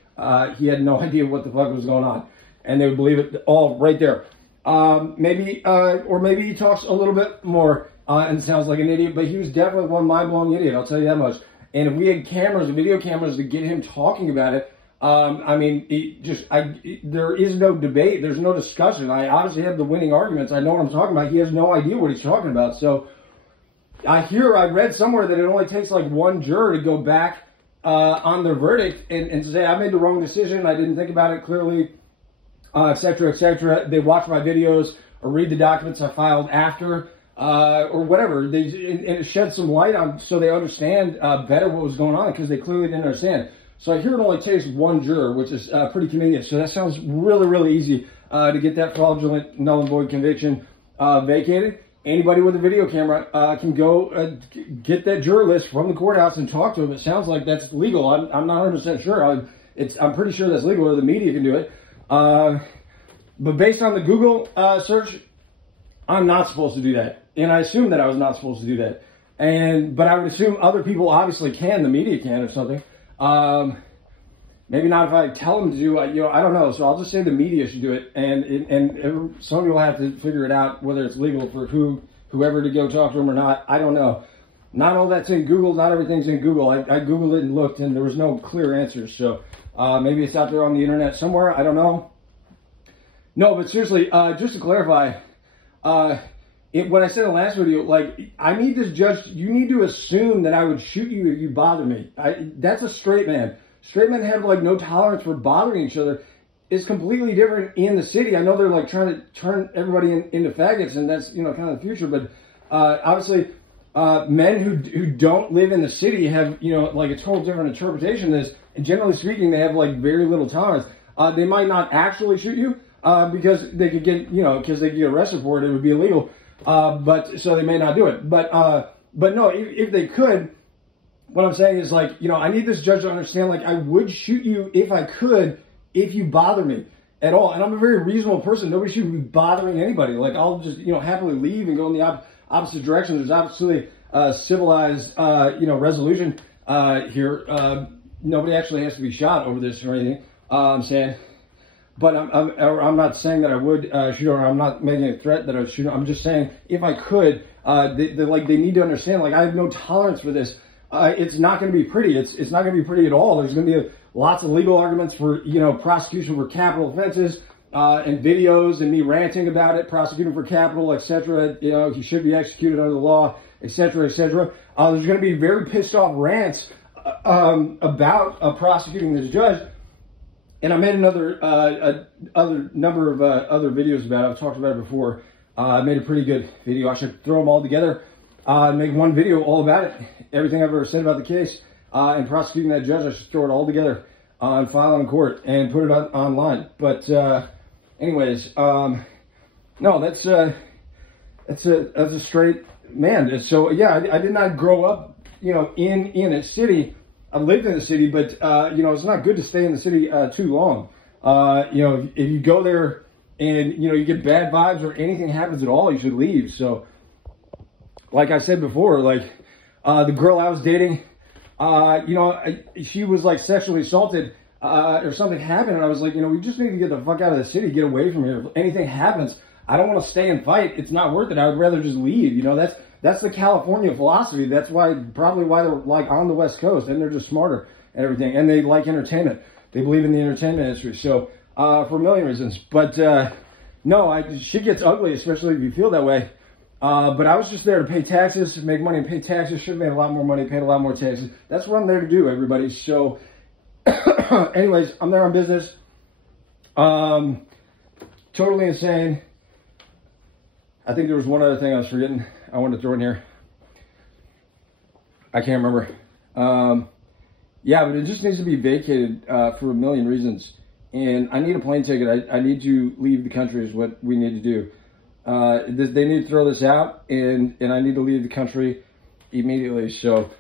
he had no idea what the fuck was going on, and they would believe it all right there. Maybe he talks a little bit more and sounds like an idiot, but he was definitely one mind-blowing idiot, I'll tell you that much. And if we had cameras, video cameras, to get him talking about it, there is no debate, there's no discussion. I obviously have the winning arguments. I know what I'm talking about. He has no idea what he's talking about. So I read somewhere that it only takes like one juror to go back on their verdict and say, I made the wrong decision, I didn't think about it clearly, etc., etc. They watch my videos or read the documents I filed after, or whatever. And it sheds some light on, so they understand better what was going on, because they clearly didn't understand. So I hear it only takes one juror, which is pretty convenient. So that sounds really, really easy to get that fraudulent null and void conviction vacated. Anybody with a video camera can go get that juror list from the courthouse and talk to them. It sounds like that's legal. I'm not 100% sure. I'm pretty sure that's legal, or the media can do it. But based on the Google search, I'm not supposed to do that. And I assumed that I was not supposed to do that. But I would assume other people obviously can. The media can or something. Maybe not if I tell them to do it, I don't know. So I'll just say the media should do it. And some people have to figure it out, whether it's legal for whoever to go talk to them or not. I don't know. Not all that's in Google. Not everything's in Google. I Googled it and looked, and there was no clear answers. So maybe it's out there on the internet somewhere. I don't know. No, but seriously, just to clarify, what I said in the last video, like, I need this judge, you need to assume that I would shoot you if you bother me. That's a straight man. Straight men have, like, no tolerance for bothering each other. It's completely different in the city. I know they're, like, trying to turn everybody into faggots, and that's, kind of the future. But obviously, men who don't live in the city have, like, a total different interpretation of this. And generally speaking, they have, like, very little tolerance. They might not actually shoot you because they could get, because they could get arrested for it. It would be illegal. But so they may not do it. But no, if they could, what I'm saying is, like, I need this judge to understand, like, I would shoot you if I could, if you bother me at all. And I'm a very reasonable person. Nobody should be bothering anybody. Like, I'll just, happily leave and go in the opposite direction. There's absolutely civilized, resolution here. Nobody actually has to be shot over this or anything. I'm saying. But I'm not saying that I would shoot, or I'm not making a threat that I would shoot. I'm just saying, if I could, they need to understand, like, I have no tolerance for this. It's not going to be pretty. It's not going to be pretty at all. There's going to be lots of legal arguments for, prosecution for capital offenses, and videos and me ranting about it, prosecuting for capital, etc. He should be executed under the law, etc., etc. There's going to be very pissed off rants about prosecuting this judge. And I made other number of other videos about it. I've talked about it before. I made a pretty good video. I should throw them all together and make one video all about it. Everything I've ever said about the case and prosecuting that judge, I should throw it all together and file it in court and put it online. But anyways, no, that's a straight man. So yeah, I did not grow up, in a city. I lived in the city, but, it's not good to stay in the city too long. If you go there and, you get bad vibes or anything happens at all, you should leave. So, like I said before, like, the girl I was dating, she was, like, sexually assaulted or something happened, and I was like, we just need to get the fuck out of the city, get away from here. If anything happens, I don't want to stay and fight. It's not worth it. I would rather just leave. that's the California philosophy. That's probably why they're like on the West Coast, and they're just smarter and everything. And they like entertainment. They believe in the entertainment industry. So for a million reasons. But no, shit gets ugly, especially if you feel that way. But I was just there to pay taxes, make money and pay taxes. Should have made a lot more money, paid a lot more taxes. That's what I'm there to do, everybody. So anyways, I'm there on business. Totally insane. I think there was one other thing I was forgetting. I wanted to throw in here. I can't remember. Yeah, but it just needs to be vacated for a million reasons. And I need a plane ticket. I need to leave the country is what we need to do. They need to throw this out, and I need to leave the country immediately. So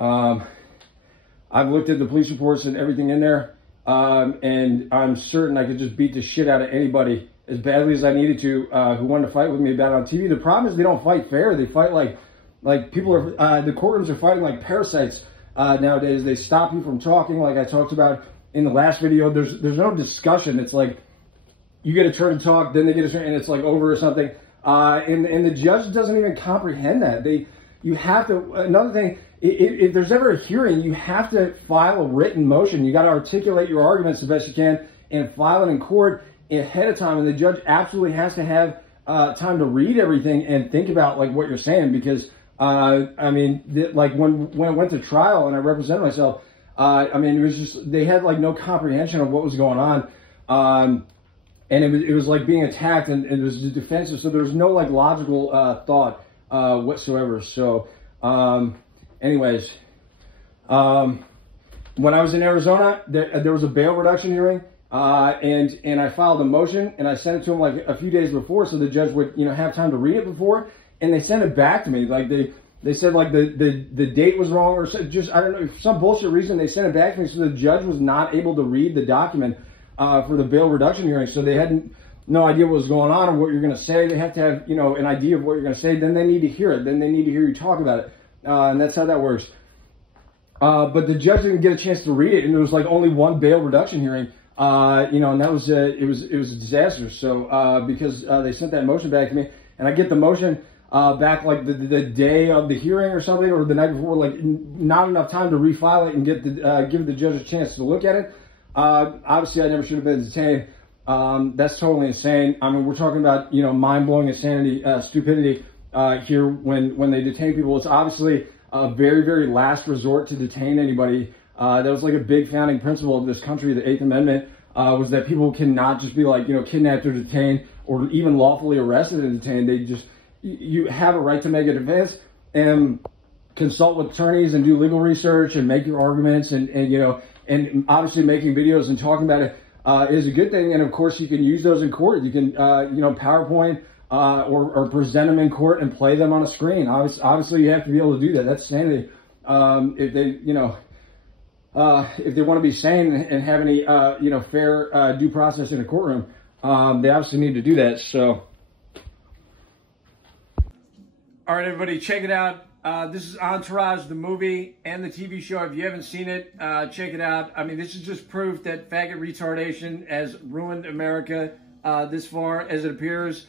I've looked at the police reports and everything in there, and I'm certain I could just beat the shit out of anybody as badly as I needed to who wanted to fight with me about it on TV. The problem is they don't fight fair. They fight like people are, the courtrooms are fighting like parasites nowadays. They stop you from talking, like I talked about in the last video. There's no discussion. It's like you get a turn and talk, then they get a turn, and it's like over or something. And the judge doesn't even comprehend that. You have to, another thing, if there's ever a hearing, you have to file a written motion. You got to articulate your arguments the best you can and file it in court ahead of time. And the judge absolutely has to have time to read everything and think about like what you're saying, because I mean, like when I went to trial and I represented myself, I mean, it was just, they had like no comprehension of what was going on. And it was like being attacked, and it was defensive. So there was no like logical thought whatsoever. So anyways, when I was in Arizona, there was a bail reduction hearing, and I filed a motion, and I sent it to him like a few days before, so the judge would, you know, have time to read it before, and they sent it back to me. Like they said like the date was wrong, or just, I don't know, for some bullshit reason they sent it back to me, so the judge was not able to read the document for the bail reduction hearing. So they had no idea what was going on or what you're going to say. They have to have, you know, an idea of what you're going to say. Then they need to hear it. Then they need to hear you talk about it. And that's how that works. But the judge didn't get a chance to read it, and there was like only one bail reduction hearing. You know, and that was it was a disaster. So because they sent that motion back to me, and I get the motion back like the day of the hearing or something, or the night before, like not enough time to refile it and get give the judge a chance to look at it. Obviously, I never should have been detained. That's totally insane. I mean, we're talking about, you know, mind-blowing insanity, stupidity here when they detain people. It's obviously a very, very last resort to detain anybody. That was like a big founding principle of this country, the Eighth Amendment, was that people cannot just be like, you know, kidnapped or detained or even lawfully arrested and detained. They just, you have a right to make a defense and consult with attorneys and do legal research and make your arguments, and you know, and obviously making videos and talking about it is a good thing. And of course you can use those in court. You can, you know, PowerPoint or present them in court and play them on a screen. Obviously you have to be able to do that. That's sanity. If they, you know, if they want to be sane and have any, you know, fair due process in a courtroom, they obviously need to do that. So. All right, everybody, check it out. This is Entourage, the movie and the TV show. If you haven't seen it, check it out. I mean, this is just proof that faggot retardation has ruined America this far as it appears.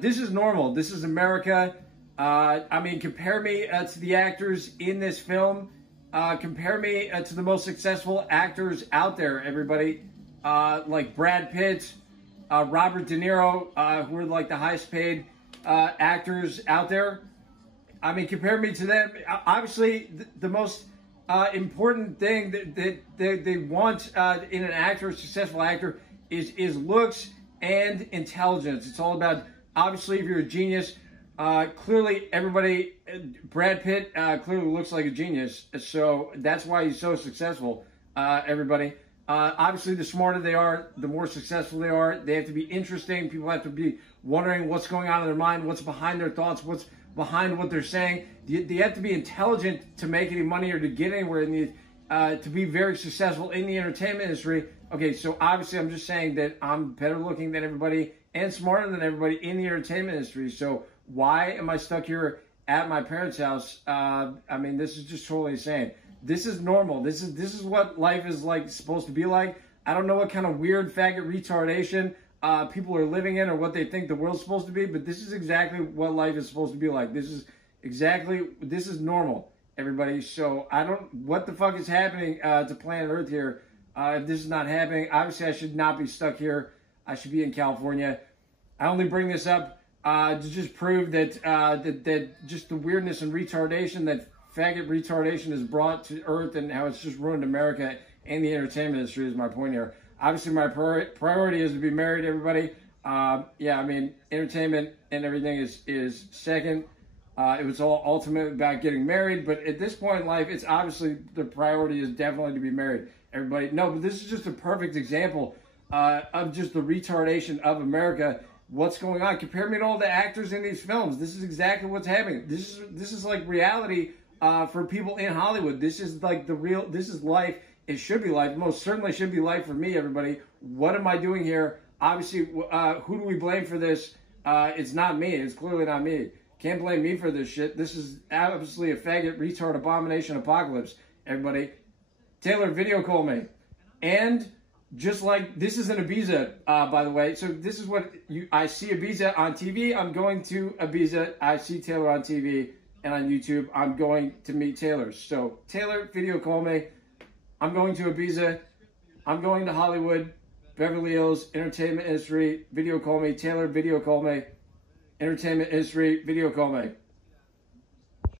This is normal. This is America. I mean, compare me to the actors in this film. Compare me to the most successful actors out there, everybody. Like Brad Pitt, Robert De Niro, who are like the highest paid actors out there. I mean, compare me to them. Obviously, the most important thing that they want in an actor, a successful actor, is looks and intelligence. It's all about, obviously, if you're a genius, clearly everybody, Brad Pitt clearly looks like a genius. So that's why he's so successful, everybody. Obviously, the smarter they are, the more successful they are. They have to be interesting. People have to be wondering what's going on in their mind, what's behind their thoughts, what's behind what they're saying. You have to be intelligent to make any money or to get anywhere in the, to be very successful in the entertainment industry. Okay, so obviously I'm just saying that I'm better looking than everybody and smarter than everybody in the entertainment industry. So why am I stuck here at my parents' house? I mean, this is just totally insane. This is normal. This is what life is like, supposed to be like. I don't know what kind of weird faggot retardation people are living in or what they think the world's supposed to be, but this is exactly what life is supposed to be like. This is exactly, this is normal, everybody. So I don't, what the fuck is happening to planet Earth here? If this is not happening, obviously I should not be stuck here. I should be in California. I only bring this up to just prove that, that just the weirdness and retardation that faggot retardation has brought to Earth and how it's just ruined America and the entertainment industry is my point here. Obviously, my priority is to be married, everybody. Yeah, I mean, entertainment and everything is second. It was all ultimately about getting married, but at this point in life, it's obviously the priority is definitely to be married, everybody. No, but this is just a perfect example of just the retardation of America. What's going on? Compare me to all the actors in these films. This is exactly what's happening. This is like reality for people in Hollywood. This is like the real. This is life. It should be life. Most certainly should be life for me, everybody. What am I doing here? Obviously, who do we blame for this? It's not me. It's clearly not me. Can't blame me for this shit. This is obviously a faggot, retard, abomination, apocalypse. Everybody, Taylor, video call me. And just like, this is an Ibiza, by the way. So this is what I see Ibiza on TV. I'm going to Ibiza. I see Taylor on TV and on YouTube. I'm going to meet Taylor. So Taylor, video call me. I'm going to Ibiza. I'm going to Hollywood, Beverly Hills, entertainment industry. Video call me. Taylor, video call me. Entertainment industry, video call me.